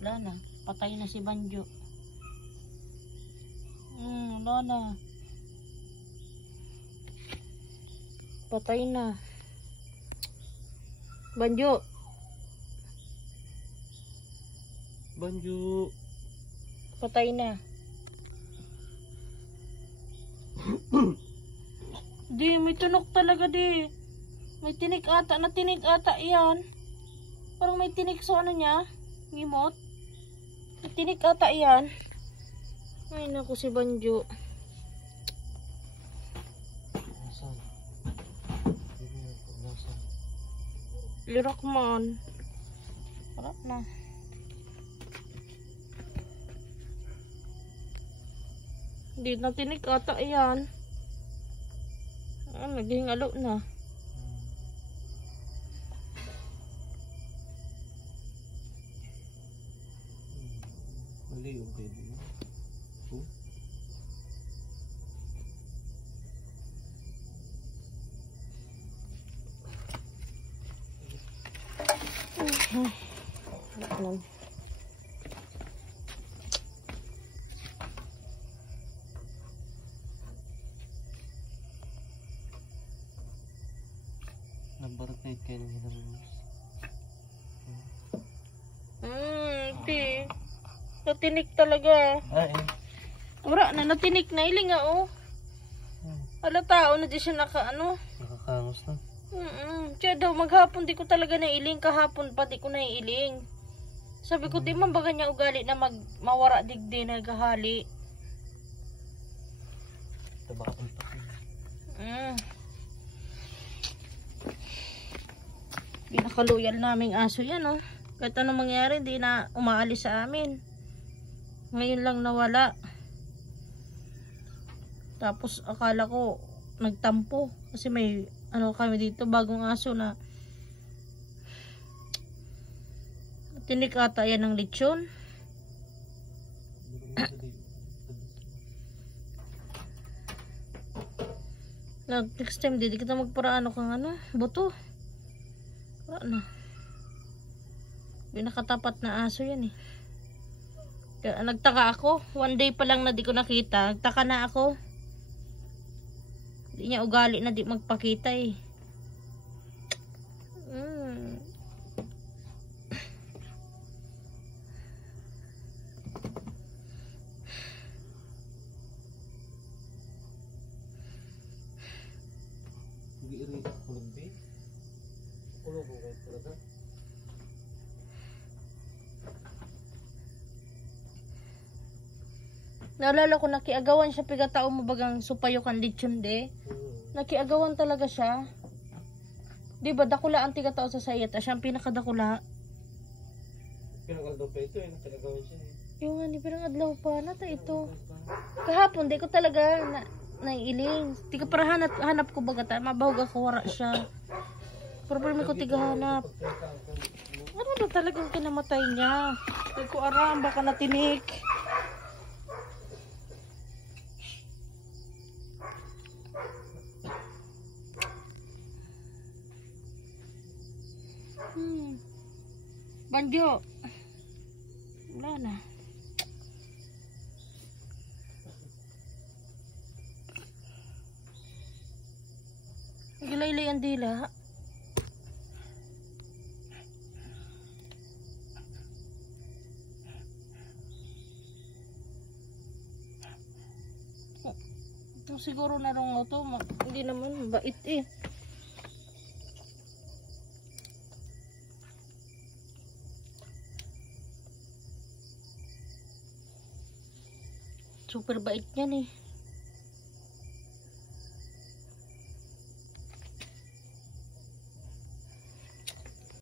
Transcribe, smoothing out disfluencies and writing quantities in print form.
Wala na. Patay na si Banjo. Wala na. Patay na. Banjo. Banjo. Patay na. Di, may tunog talaga di. May tinik ata. Natinig ata yan. Parang may tinik sa ano niya. Ngimot. May tinik ata yan. Ay naku si Banjo. Nasaan? Nasaan? Lirak man. Harap na. Hindi na tinik ata yan. Naghihingalo na. Mali yung baby mo. Nabarkate kayo ng hinamos. Di. Natinik talaga. Ay. Ura na, natinik na. Iling nga, oh. Ala tao na di siya Nakakangos na. Kaya daw maghapon di ko talaga nailing. Kahapon pa di ko nailing. Sabi ko, di man baga niya ugali na mawara digdi na gahali. Ito baka pulpak. Pinakaluyal naming aso yan, oh. Kahit anong mangyari, di na umaalis sa amin. Ngayon lang nawala. Tapos akala ko nagtampo. Kasi may kami dito, bagong aso na tinik ata yan ng lechon. Next time, di kita magparaano kang buto. Wala na. Pinakatapat na aso yan eh. Kaya, nagtaka ako. One day pa lang na di ko nakita. Nagtaka na ako. Di niya ugali na di magpakita eh. Naalala ko, nakiagawan siya pigatao mo bagang supayo kan lechon de. Nakiagawan talaga siya. Di ba dakula ang tigatao sa sayat? Siya ang pinakadakula. Pinakadlaw pa ito eh. Nakiagawan siya eh. Yung nga, ni pinakadlaw pa. Nata ito. Kahapon, di ko talaga naiiling. Tiga para hanap ko bagata. Mabahog ako, wara siya. Problema ko tiga hanap. Ano na talagang kinamatay niya? Di ko aram, baka natinik. Banjo. Wala na. Gilaylay ang dila. Ito siguro na rin ito. Hindi naman bait eh. Super bait niyan eh.